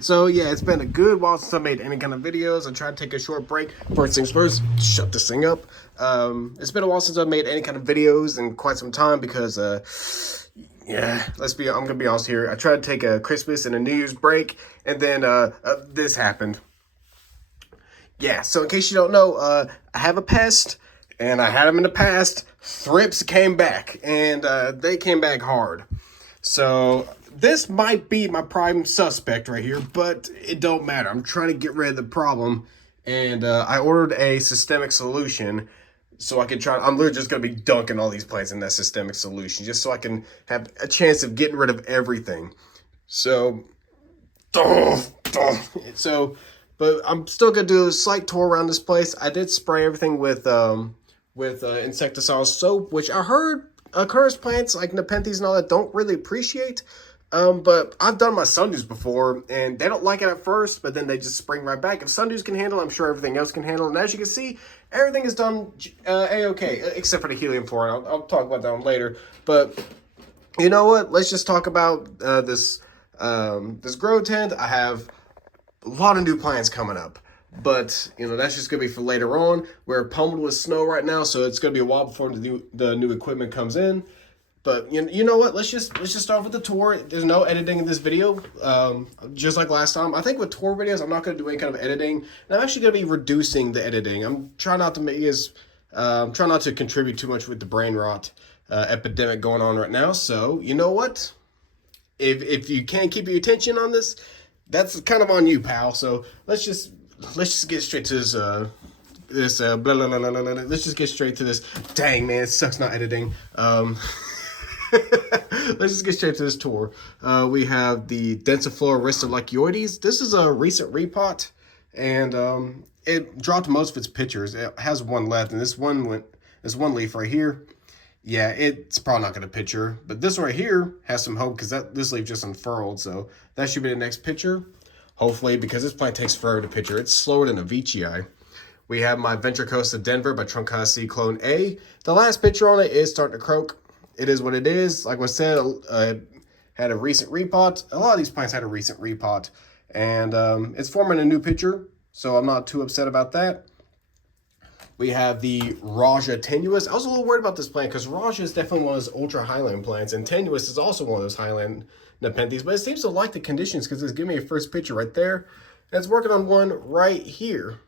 So yeah, it's been a good while since I made any kind of videos. I tried to take a short break. First things first, shut this thing up. It's been a while since I've made any kind of videos in quite some time because yeah, I'm gonna be honest here. I tried to take a Christmas and a New Year's break, and then this happened. Yeah, so in case you don't know, I have a pest, and I had them in the past. Thrips came back, and they came back hard. So this might be my prime suspect right here, but it don't matter. I'm trying to get rid of the problem, and I ordered a systemic solution so I can try. I'm literally just going to be dunking all these plants in that systemic solution just so I can have a chance of getting rid of everything. So, but I'm still going to do a slight tour around this place. I did spray everything with insecticidal soap, which I heard Carnivorous plants like Nepenthes and all that don't really appreciate. But I've done my Sundews before, and they don't like it at first, but then they just spring right back. If Sundews can handle it, I'm sure everything else can handle it. And as you can see, everything is done A-okay, except for the helium flora. I'll talk about that one later. But you know what? Let's just talk about this grow tent. I have a lot of new plants coming up. But, you know, that's just going to be for later on. We're pummeled with snow right now, so it's going to be a while before the new equipment comes in. But, you know what? Let's just start with the tour. There's no editing in this video, just like last time. I think with tour videos, I'm not going to do any kind of editing. And I'm actually going to be reducing the editing. I'm trying not to try not to contribute too much with the brain rot epidemic going on right now. So, you know what? If you can't keep your attention on this, that's kind of on you, pal. So, let's just get straight to this, blah, blah, blah, blah, blah, blah. Let's just get straight to this. Dang, man, it sucks not editing. Let's just get straight to this tour. We have the Densiflora Ristolochioides. This is a recent repot, and it dropped most of its pictures. It has one left, and this one leaf right here. Yeah, it's probably not going to picture, but this one right here has some hope because this leaf just unfurled, so that should be the next picture. Hopefully, because this plant takes forever to picture. It's slower than a Veitchii. We have my Ventricosa Denver by Truncata C Clone A. The last picture on it is starting to croak. It is what it is. Like I said, had a recent repot. A lot of these plants had a recent repot. And it's forming a new picture, so I'm not too upset about that. We have the Raja tenuous. I was a little worried about this plant because Raja is definitely one of those ultra Highland plants, and tenuous is also one of those Highland Nepenthes, but it seems to like the conditions because it's giving me a first picture right there. And it's working on one right here,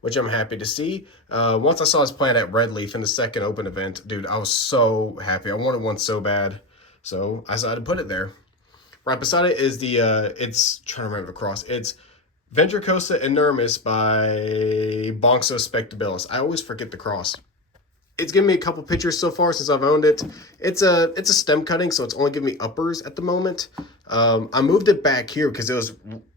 which I'm happy to see. Once I saw this plant at Red Leaf in the second open event, dude, I was so happy. I wanted one so bad, so I decided to put it there. Right beside it is the, it's trying to remember the cross. It's Ventricosa enormis by Bonxo spectabilis. I always forget the cross. It's given me a couple pictures so far since I've owned it. It's a stem cutting, so it's only giving me uppers at the moment. I moved it back here because it was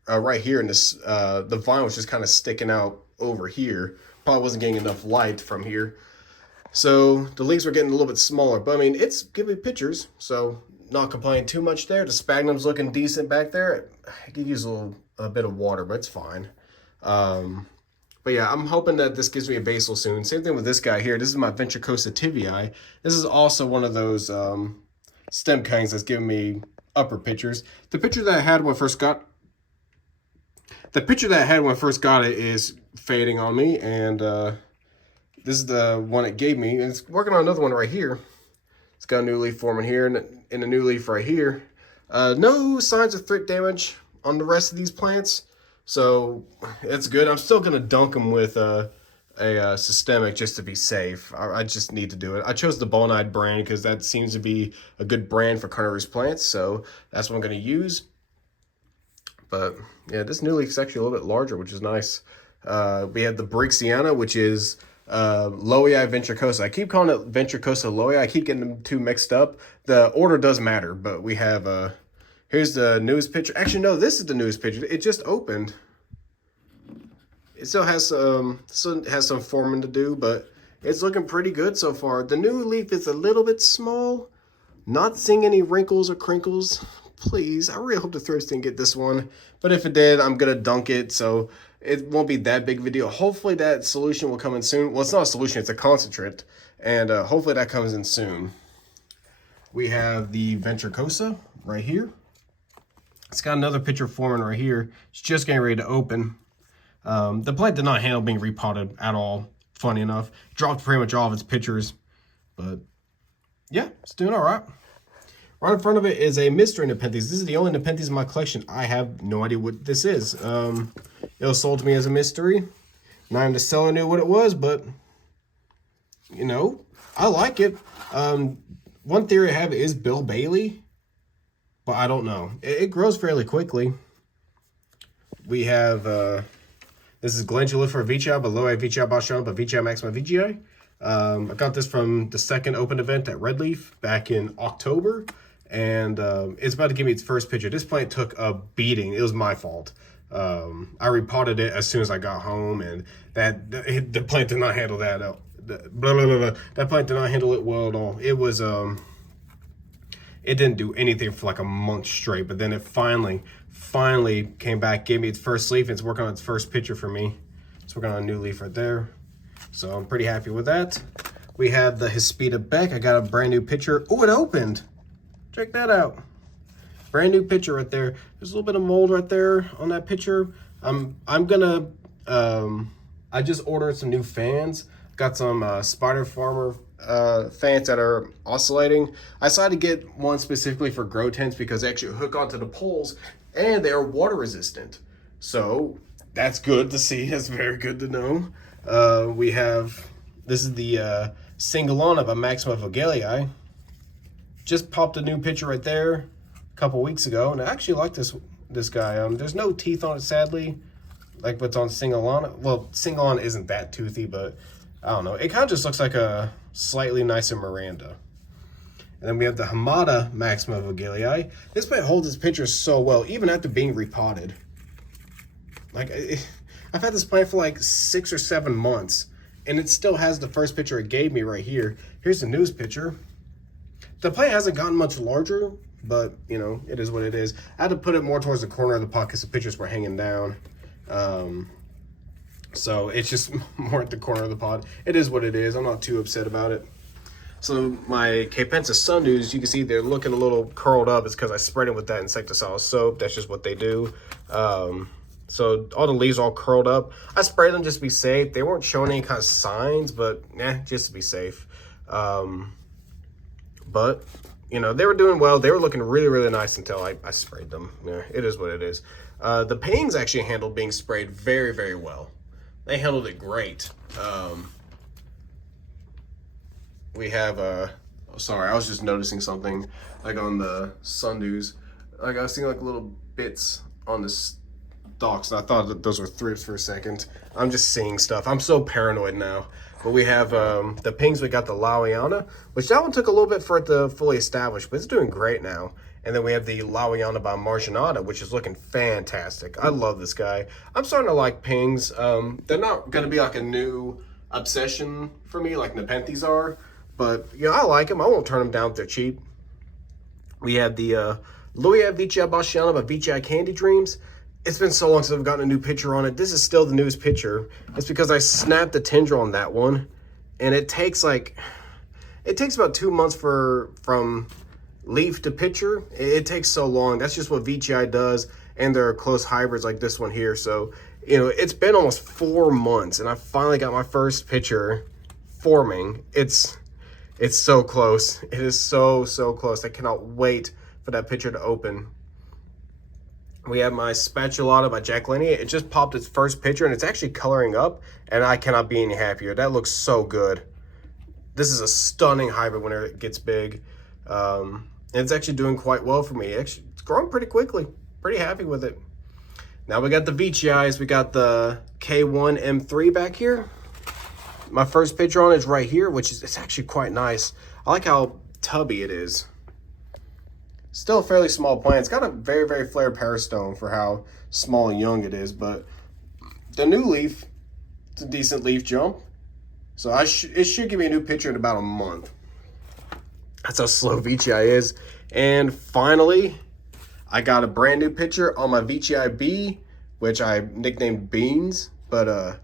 right here, and this the vine was just kind of sticking out over here. Probably wasn't getting enough light from here, so the leaves were getting a little bit smaller. But I mean, it's giving me pictures, so not complaining too much there. The sphagnum's looking decent back there. I could use a bit of water, but it's fine. But yeah, I'm hoping that this gives me a basal soon. Same thing with this guy here. This is my Ventricosa tibiae. This is also one of those stem cuttings that's giving me upper pictures. The picture that I had when I first got it is fading on me, and this is the one it gave me. And it's working on another one right here. It's got a new leaf forming here and a new leaf right here. No signs of thrip damage on the rest of these plants, so it's good. I'm still gonna dunk them with a systemic just to be safe. I just need to do it. I chose the Bonide brand because that seems to be a good brand for carnivorous plants, so that's what I'm gonna use. But yeah, this new leaf is actually a little bit larger, which is nice. We have the Brixiana, which is Lowland Ventricosa. I keep calling it Ventricosa Lowland. I keep getting them two mixed up. The order does matter, but we have here's the newest picture. Actually, no, this is the newest picture. It just opened. It still has some forming to do, but it's looking pretty good so far. The new leaf is a little bit small. Not seeing any wrinkles or crinkles. Please, I really hope the thrips didn't get this one. But if it did, I'm gonna dunk it, so it won't be that big of a deal. Hopefully that solution will come in soon. Well, it's not a solution, it's a concentrate. And hopefully that comes in soon. We have the Ventricosa right here. It's got another picture forming right here. It's just getting ready to open. The plant did not handle being repotted at all, funny enough. Dropped pretty much all of its pictures, but yeah, it's doing all right. Right in front of it is a mystery Nepenthes. This is the only Nepenthes in my collection. I have no idea what this is. It was sold to me as a mystery. Not even the seller knew what it was, but, you know, I like it. One theory I have is Bill Bailey, but I don't know. It grows fairly quickly. We have, this is Glandula for Veitchii, below a Veitchii Bashon, but Veitchii Maxima Veitchii. I got this from the second open event at Red Leaf back in October, and it's about to give me its first picture. This plant took a beating. It was my fault. I repotted it as soon as I got home, and the plant did not handle that. That plant did not handle it well at all. It was it didn't do anything for like a month straight, but then it finally came back, gave me its first leaf, and it's working on its first picture for me. It's working on a new leaf right there. So I'm pretty happy with that. We have the Hispida Beck. I got a brand new picture. Oh, it opened. Check that out. Brand new picture right there. There's a little bit of mold right there on that picture. I'm gonna, I just ordered some new fans. Got some Spider Farmer fans that are oscillating. I decided to get one specifically for grow tents because they actually hook onto the poles and they are water resistant. So that's good to see. That's very good to know. We have, this is the Singulana by Maxima Vogelii. Just popped a new picture right there a couple weeks ago, and I actually like this guy. There's no teeth on it, sadly, like what's on Singulana. Well, Singulana isn't that toothy, but I don't know. It kind of just looks like a slightly nicer Miranda. And then we have the Hamada Maxima Vogelii. This plant holds its pictures so well, even after being repotted. Like, I've had this plant for like 6 or 7 months, and it still has the first picture it gave me right here. Here's the news picture. The plant hasn't gotten much larger, but, you know, it is what it is. I had to put it more towards the corner of the pot because the pictures were hanging down. So it's just more at the corner of the pot. It is what it is. I'm not too upset about it. So my Capensis Sundews, you can see they're looking a little curled up. It's because I sprayed it with that insecticide soap. That's just what they do. So all the leaves all curled up. I sprayed them just to be safe. They weren't showing any kind of signs, but just to be safe. But, you know, they were doing well. They were looking really, really nice until I sprayed them. Yeah, it is what it is. The pings actually handled being sprayed very, very well. They handled it great. We have, oh, sorry, I was just noticing something, like on the Sundews. Like I was seeing like little bits on the stalks, and I thought that those were thrips for a second. I'm just seeing stuff. I'm so paranoid now. But we have the pings. We got the Lawiana, which that one took a little bit for it to fully establish, but it's doing great now. And then we have the Lawiana by Marginata, which is looking fantastic. I love this guy. I'm starting to like pings. They're not going to be like a new obsession for me like Nepenthes are, but you know, I like them. I won't turn them down if they're cheap. We have the Louia Veitchii Bashiana by Veitchii Candy Dreams. It's been so long since I've gotten a new picture on it. This is still the newest picture. It's because I snapped the tendril on that one, and it takes about 2 months from leaf to picture. It takes so long. That's just what Veitchii does, and they're close hybrids like this one here. So, you know, it's been almost 4 months, and I finally got my first picture forming. It's so close. It is so close. I cannot wait for that picture to open. We have my Spatulata by Jacquelinia. It just popped its first picture, and it's actually coloring up, and I cannot be any happier. That looks so good. This is a stunning hybrid when it gets big. And it's actually doing quite well for me. It's growing pretty quickly. Pretty happy with it. Now we got the Veitchii. We got the K1 M3 back here. My first picture on it is right here, which is, it's actually quite nice. I like how tubby it is. Still a fairly small plant. It's got a very, very flared peristome for how small and young it is, but the new leaf, it's a decent leaf jump. So it should give me a new picture in about a month. That's how slow Veitchii is. And finally, I got a brand new picture on my Veitchii B, which I nicknamed Beans. But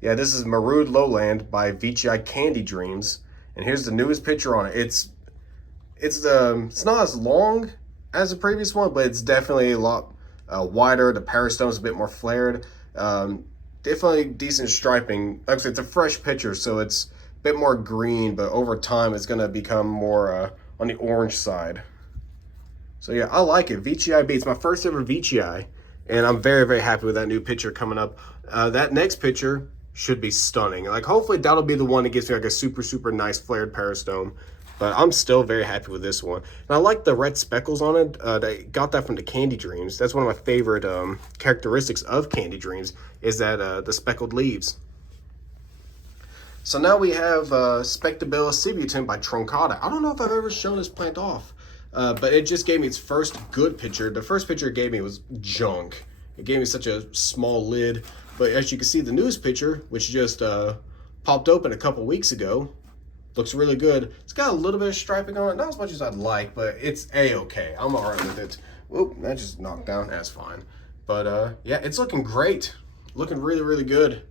yeah, this is Marood Lowland by Veitchii Candy Dreams. And here's the newest picture on it. It's not as long as the previous one, but it's definitely a lot wider. The peristome is a bit more flared. Definitely decent striping. Like I said, it's a fresh picture, so it's a bit more green, but over time it's going to become more on the orange side. So yeah, I like it. Veitchii B. It's my first ever Veitchii, and I'm very, very happy with that new picture coming up. That next picture should be stunning. Like, hopefully that'll be the one that gives me like a super, super nice flared peristome. But I'm still very happy with this one. And I like the red speckles on it. I got that from the Candy Dreams. That's one of my favorite characteristics of Candy Dreams, is that the speckled leaves. So now we have Spectabella sibutum by Truncata. I don't know if I've ever shown this plant off, but it just gave me its first good picture. The first picture it gave me was junk. It gave me such a small lid. But as you can see, the newest picture, which just popped open a couple weeks ago, looks really good. It's got a little bit of striping on it, not as much as I'd like, but it's a-okay. I'm all right with it. Whoop, that just knocked down. That's fine. But yeah, it's looking great. Looking really, really good.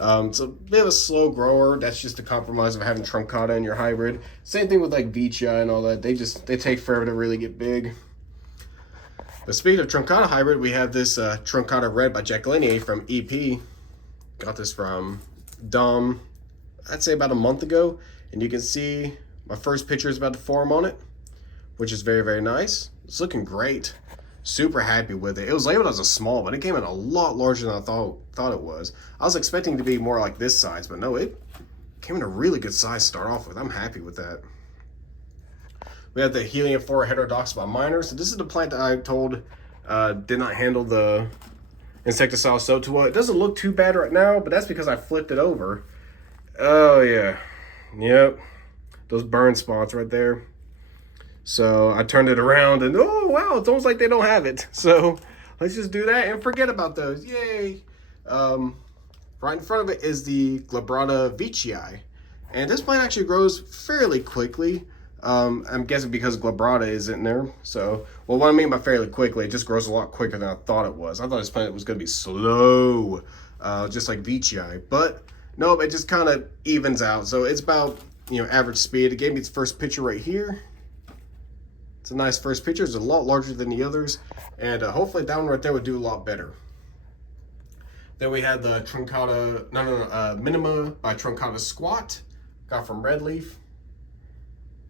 It's a bit of a slow grower. That's just the compromise of having truncata in your hybrid. Same thing with like Veitchii and all that. They take forever to really get big. But speaking of truncata hybrid, we have this truncata red by Jack Lanier from EP. Got this from Dom, I'd say about a month ago. And you can see my first picture is about to form on it, which is very, very nice. It's looking great. Super happy with it. It was labeled as a small, but it came in a lot larger than I thought it was. I was expecting it to be more like this size, but no, it came in a really good size to start off with. I'm happy with that. We have the Helianthora heterodoxa by Minor. So this is the plant that I told did not handle the insecticide so too well. It doesn't look too bad right now, but that's because I flipped it over. Oh yeah. Yep, those burn spots right there. So I turned it around and oh wow, it's almost like they don't have it. So let's just do that and forget about those. Yay. Right in front of it is the Glabrata Veitchii. And this plant actually grows fairly quickly. I'm guessing because Glabrata is in there. So, well, what I mean by fairly quickly, it just grows a lot quicker than I thought it was. I thought this plant was going to be slow, just like Veitchii. But no, it just kind of evens out. So it's about, average speed. It gave me its first picture right here. It's a nice first picture. It's a lot larger than the others. And hopefully that one right there would do a lot better. Then we had the truncata, Minima by Truncata Squat. Got from Red Leaf.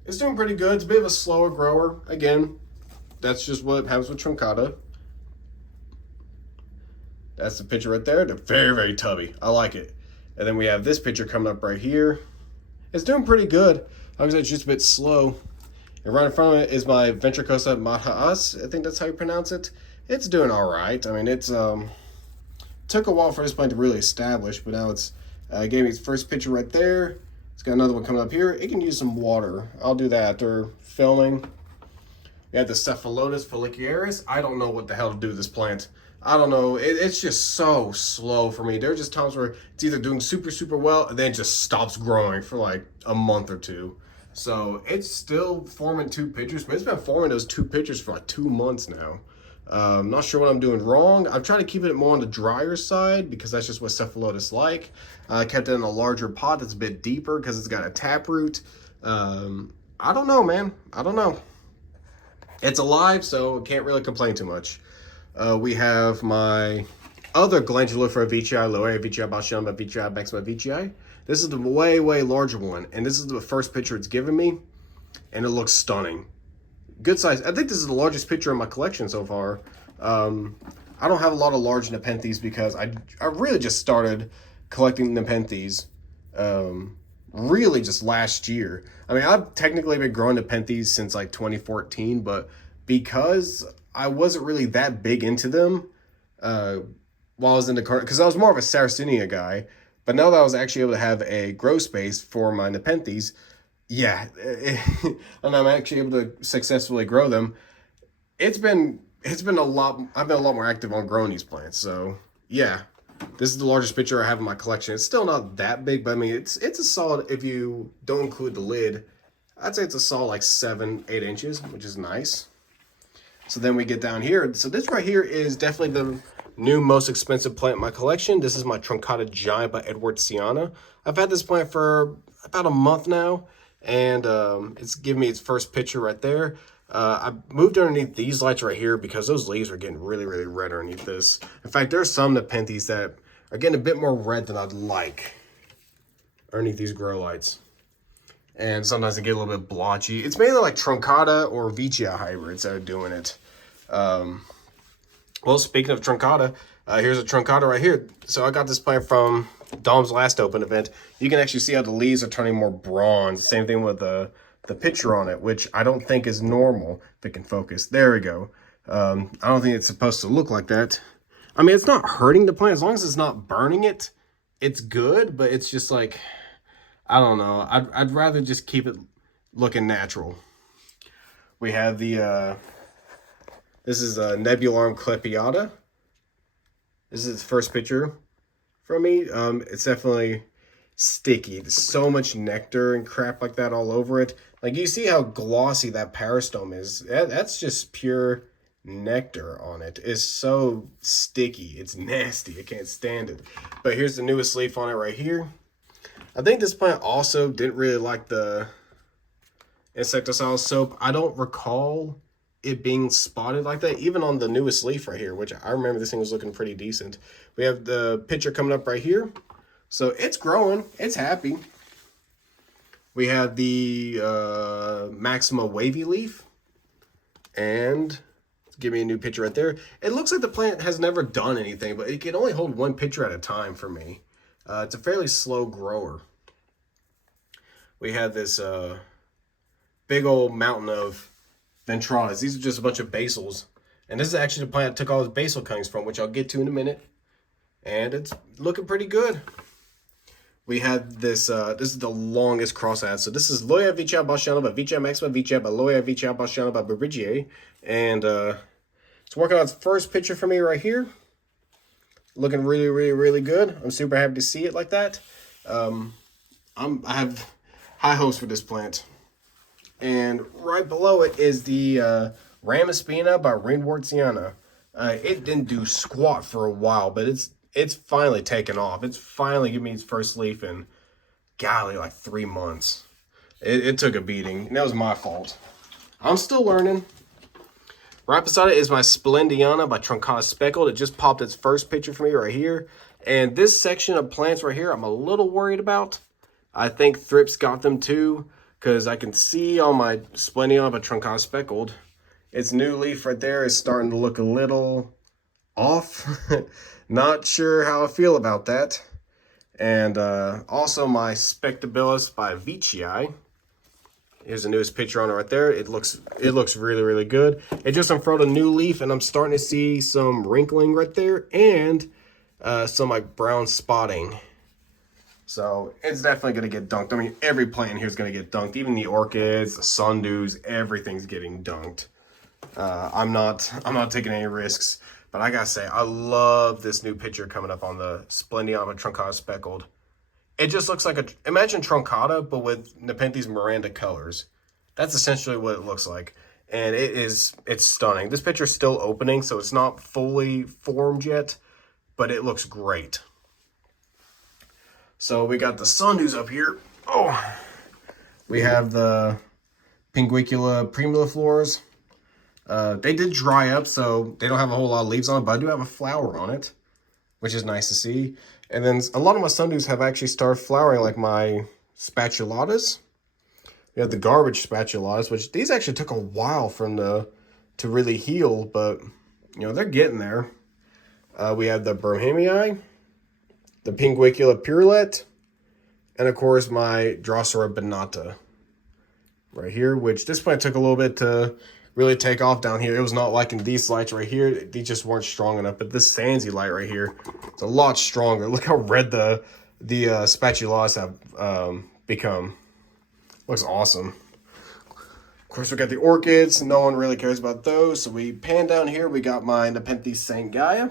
It's doing pretty good. It's a bit of a slower grower. Again, that's just what happens with truncata. That's the picture right there. They're very, very tubby. I like it. And then we have this picture coming up right here. It's doing pretty good. Obviously, it's just a bit slow. And right in front of it is my Ventricosa Madhaas. I think that's how you pronounce it. It's doing all right. I mean, it's took a while for this plant to really establish, but now it's gave me its first picture right there. It's got another one coming up here. It can use some water. I'll do that after filming. We have the Cephalotus follicularis. I don't know what the hell to do with this plant. I don't know. It's just so slow for me. There are just times where it's either doing super, super well and then it just stops growing for like a month or two. So it's still forming two pictures, but it's been forming those two pictures for like 2 months now. I'm not sure what I'm doing wrong. I'm trying to keep it more on the drier side because that's just what Cephalotus like. I kept it in a larger pot that's a bit deeper because it's got a taproot. I don't know, man. I don't know. It's alive, so can't really complain too much. We have my other Glandulifera Veitchii, Loea Veitchii, Bashamba Veitchii, Maxima Veitchii. This is the way, way larger one, and this is the first picture it's given me, and it looks stunning. Good size. I think this is the largest picture in my collection so far. I don't have a lot of large Nepenthes because I really just started collecting Nepenthes really just last year. I mean, I've technically been growing Nepenthes since like 2014, but because I wasn't really that big into them while I was in the car, because I was more of a Sarracenia guy, but now that I was actually able to have a grow space for my Nepenthes, yeah, and I'm actually able to successfully grow them. It's been a lot. I've been a lot more active on growing these plants. So yeah, this is the largest picture I have in my collection. It's still not that big, but I mean, it's a solid. If you don't include the lid, I'd say it's a solid like 7-8 inches, which is nice. So then we get down here. So this right here is definitely the new most expensive plant in my collection. This is my Truncata Giant by Edwardsiana. I've had this plant for about a month now, and it's given me its first picture right there. I moved underneath these lights right here because those leaves are getting really, really red underneath this. In fact, there's some Nepenthes that are getting a bit more red than I'd like underneath these grow lights. And sometimes they get a little bit blotchy. It's mainly like truncata or Veitchii hybrids that are doing it. Well, speaking of truncata, here's a truncata right here. So I got this plant from Dom's last open event. You can actually see how the leaves are turning more bronze. Same thing with the picture on it, which I don't think is normal. If it can focus. There we go. I don't think it's supposed to look like that. I mean, it's not hurting the plant. As long as it's not burning it, it's good. But it's just like, I don't know. I'd rather just keep it looking natural. We have the, this is a Nebularum clepiata. This is the first picture from me. It's definitely sticky. There's so much nectar and crap like that all over it. Like, you see how glossy that peristome is. That's just pure nectar on it. It's so sticky. It's nasty. I can't stand it. But here's the newest leaf on it right here. I think this plant also didn't really like the insecticidal soap. I don't recall it being spotted like that, even on the newest leaf right here, which I remember this thing was looking pretty decent. We have the picture coming up right here. So it's growing. It's happy. We have the Maxima wavy leaf. And give me a new picture right there. It looks like the plant has never done anything, but it can only hold one picture at a time for me. It's a fairly slow grower. We have this big old mountain of ventratas. These are just a bunch of basils. And this is actually the plant I took all the basil cuttings from, which I'll get to in a minute. And it's looking pretty good. We have this, this is the longest cross ad. So this is Loya Veitchii Balshana by Veitchii Maxima Veitchii by Loya Veitchii Balshana by Veitchii. And it's working on its first picture for me right here. Looking really, really, really good. I'm super happy to see it like that. I have high hopes for this plant. And right below it is the Ramaspina by Ringwortsiana. It didn't do squat for a while, but it's finally taken off. It's finally giving me its first leaf in, golly, like 3 months. It took a beating, and that was my fault. I'm still learning. Right beside it is my Splendiana by Truncata Speckled. It just popped its first picture for me right here. And this section of plants right here, I'm a little worried about. I think thrips got them too, because I can see on my Splendiana by Truncata Speckled, its new leaf right there is starting to look a little off. Not sure how I feel about that. And also my Spectabilis by Veitchii. Here's the newest picture on it right there. It looks really, really good. It just unfurled a new leaf, and I'm starting to see some wrinkling right there and some like brown spotting. So it's definitely going to get dunked. I mean, every plant here is going to get dunked. Even the orchids, the sundews, everything's getting dunked. I'm not taking any risks. But I gotta say, I love this new picture coming up on the Splendiana Truncata Speckled. It just looks like imagine Truncata, but with Nepenthes Miranda colors. That's essentially what it looks like. And it's stunning. This picture's still opening, so it's not fully formed yet, but it looks great. So we got the sundews up here. Oh, we have the Pinguicula primuliflores. They did dry up, so they don't have a whole lot of leaves on it, but I do have a flower on it, which is nice to see. And then a lot of my sundews have actually started flowering, like my spatulatas. We have the garbage spatulatas, which these actually took a while for them to really heal, but you know, they're getting there. We have the Bohemii, the Pinguicula purulette, and of course my Drosera binata right here, which this plant took a little bit to really take off down here. It was not liking these lights right here. These just weren't strong enough, but this Sandsy light right here, it's a lot stronger. Look how red the spatulatas have become. Looks awesome. Of course, we got the orchids. No one really cares about those, so we pan down here. We got my Nepenthes St. Gaia.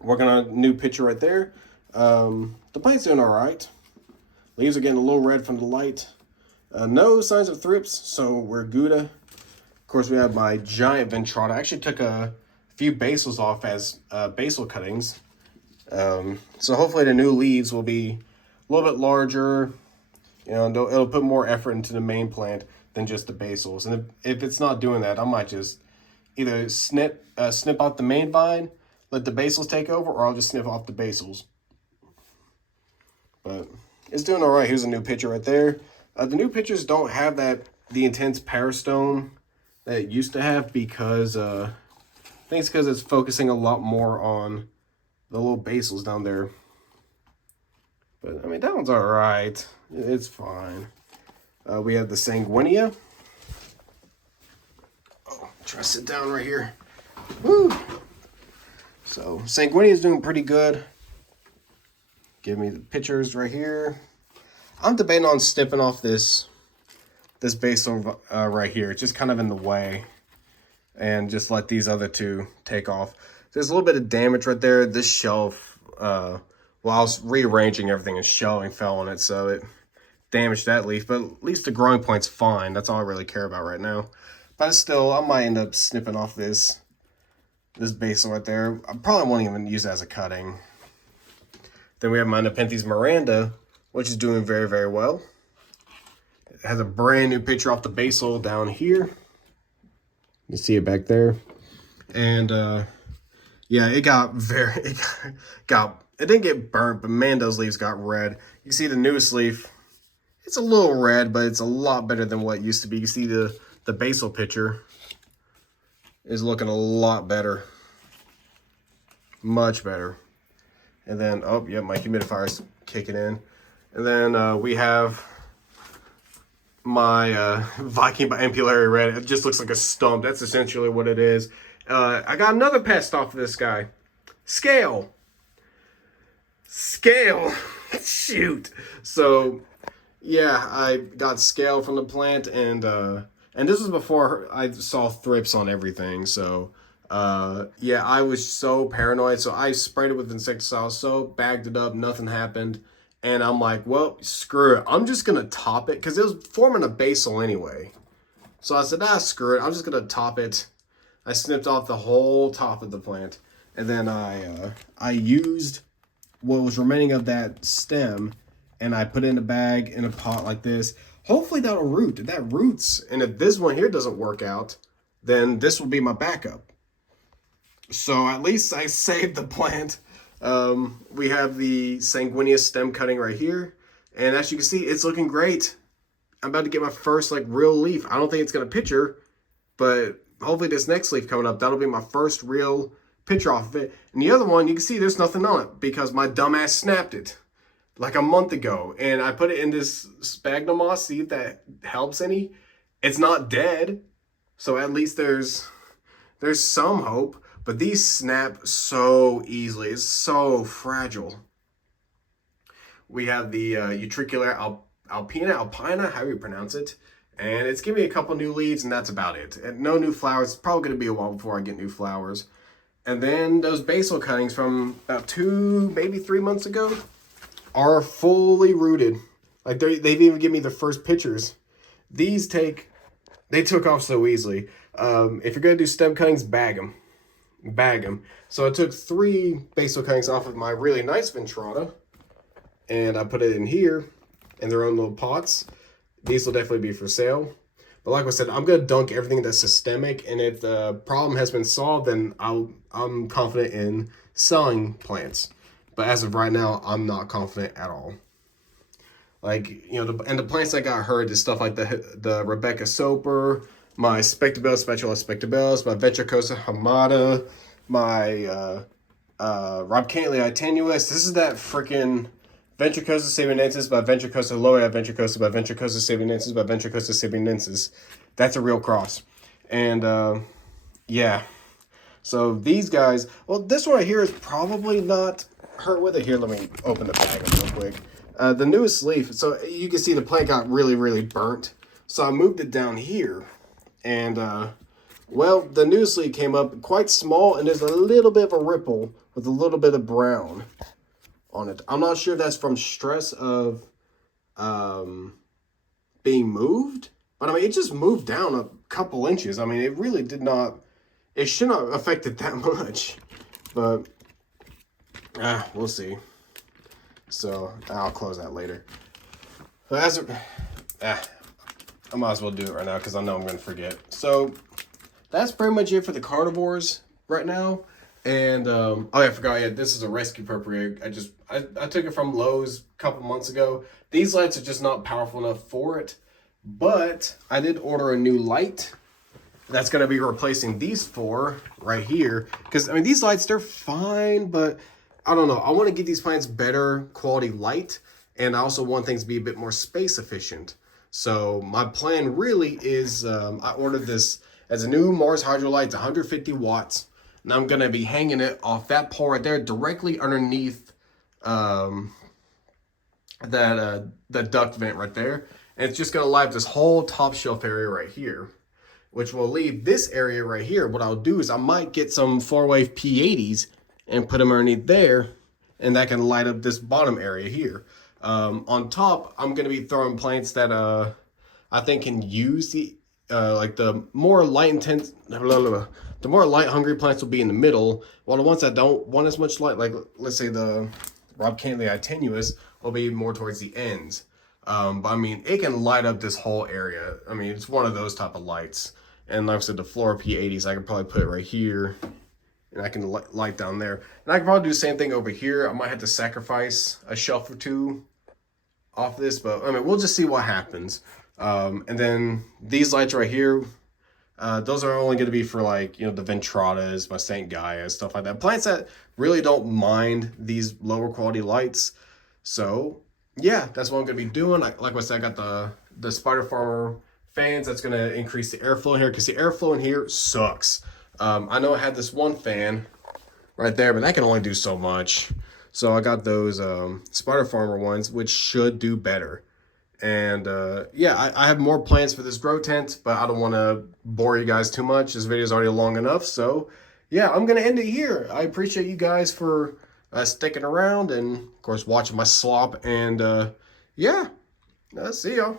Working on a new picture right there. The plant's doing all right. Leaves are getting a little red from the light. No signs of thrips, so we're good. Of course, we have my giant ventrata. I actually took a few basils off as basil cuttings. So hopefully the new leaves will be a little bit larger. You know, it'll put more effort into the main plant. than just the basils. And if it's not doing that, I might just either snip off the main vine, let the basils take over, or I'll just snip off the basils. But it's doing all right. Here's a new picture right there. The new pictures don't have the intense parastone that it used to have because I think it's because it's focusing a lot more on the little basils down there. But I mean, that one's all right. It's fine. We have the Sanguinea. Oh, try to sit down right here. Woo! So Sanguinea is doing pretty good. Give me the pictures right here. I'm debating on snipping off this basil right here. It's just kind of in the way. And just let these other two take off. There's a little bit of damage right there. This shelf, while I was rearranging everything, and shelving fell on it, so it damaged that leaf. But at least the growing point's fine. That's all I really care about right now. But still, I might end up snipping off this basil right there. I probably won't even use it as a cutting. Then we have my Nepenthes Miranda, which is doing very, very well. It has a brand new picture off the basil down here. You see it back there. And yeah, it didn't get burnt, but man, those leaves got red. You see the newest leaf, it's a little red, but it's a lot better than what it used to be. You see the basil picture is looking a lot better. Much better. And then, oh, yeah, my humidifier's kicking in. And then we have my Viking by Ampullary Red. It just looks like a stump. That's essentially what it is. I got another pest off of this guy. Scale. Shoot. So, yeah, I got scale from the plant, and this was before I saw thrips on everything. So, yeah, I was so paranoid. So I sprayed it with insecticide soap, bagged it up, nothing happened. And I'm like, well, screw it. I'm just going to top it because it was forming a basil anyway. So I said, screw it. I'm just going to top it. I snipped off the whole top of the plant. And then I used what was remaining of that stem, and I put it in a bag in a pot like this. Hopefully that'll root. If that roots, and if this one here doesn't work out, then this will be my backup. So at least I saved the plant. We have the Sanguinea stem cutting right here. And as you can see, it's looking great. I'm about to get my first real leaf. I don't think it's going to picture, but hopefully this next leaf coming up, that'll be my first real picture off of it. And the other one, you can see there's nothing on it because my dumbass snapped it like a month ago. And I put it in this sphagnum moss, see if that helps any. It's not dead. So at least there's some hope. But these snap so easily. It's so fragile. We have the Utricular alpina, however you pronounce it. And it's giving me a couple new leaves, and that's about it. And no new flowers. It's probably going to be a while before I get new flowers. And then those basil cuttings from about 2, maybe 3 months ago are fully rooted. They've even given me the first pictures. They took off so easily. If you're going to do stem cuttings, bag them. So I took 3 basil cuttings off of my really nice Ventrata, and I put it in here in their own little pots. These will definitely be for sale. But like I said, I'm going to dunk everything that's systemic, and if the problem has been solved, then I'm confident in selling plants. But as of right now, I'm not confident at all. The plants that got hurt is stuff like the Rebecca Soper, my Spectabellus, Specula Spectabellus, my Veitchii hamada, my Robcantley tenuis. This is that freaking Ventricosa sabinensis by Ventricosa loea, Ventricosa by Ventricosa sabinensis by Ventricosa sabinensis. That's a real cross. And yeah. So these guys, well, this one right here is probably not hurt with it. Here, let me open the bag real quick. The newest leaf, so you can see the plant got really, really burnt. So I moved it down here. And, well, the newest leaf came up quite small, and there's a little bit of a ripple with a little bit of brown on it. I'm not sure if that's from stress of being moved, but I mean, it just moved down a couple inches. I mean, it really did not, it should not have affected that much, but we'll see. So I'll close that later. But I might as well do it right now because I know I'm going to forget. So that's pretty much it for the carnivores right now. And oh yeah, I forgot. Yeah, this is a rescue purple. I took it from Lowe's a couple months ago. These lights are just not powerful enough for it, but I did order a new light that's going to be replacing these four right here. Because I mean, these lights, they're fine, but I don't know. I want to get these plants better quality light, and I also want things to be a bit more space efficient. So my plan really is I ordered this as a new Mars Hydro light. It's 150 watts. And I'm going to be hanging it off that pole right there directly underneath the duct vent right there. And it's just going to light up this whole top shelf area right here, which will leave this area right here. What I'll do is I might get some 4-wave P80s and put them underneath there, and that can light up this bottom area here. On top, I'm going to be throwing plants that I think can use the like the more light intense, the more light hungry plants will be in the middle, while the ones that don't want as much light, like let's say the Rob Cantley tenuous, will be more towards the ends. But I mean, it can light up this whole area. I mean, it's one of those type of lights. And like I said, the Flora P80s, I could probably put it right here, and I can light down there. And I can probably do the same thing over here. I might have to sacrifice a shelf or two off this, but I mean, we'll just see what happens. And then these lights right here, those are only going to be for, like, you know, the Ventratas, my St. Gaia, stuff like that. Plants that really don't mind these lower quality lights. So yeah, that's what I'm going to be doing. Like I said, I got the Spider Farmer fans. That's going to increase the airflow in here, because the airflow in here sucks. I know I had this one fan right there, but that can only do so much. So I got those Spider Farmer ones, which should do better. And yeah, I have more plans for this grow tent, but I don't want to bore you guys too much. This video is already long enough. So yeah, I'm going to end it here. I appreciate you guys for sticking around and, of course, watching my slop. And yeah, see y'all.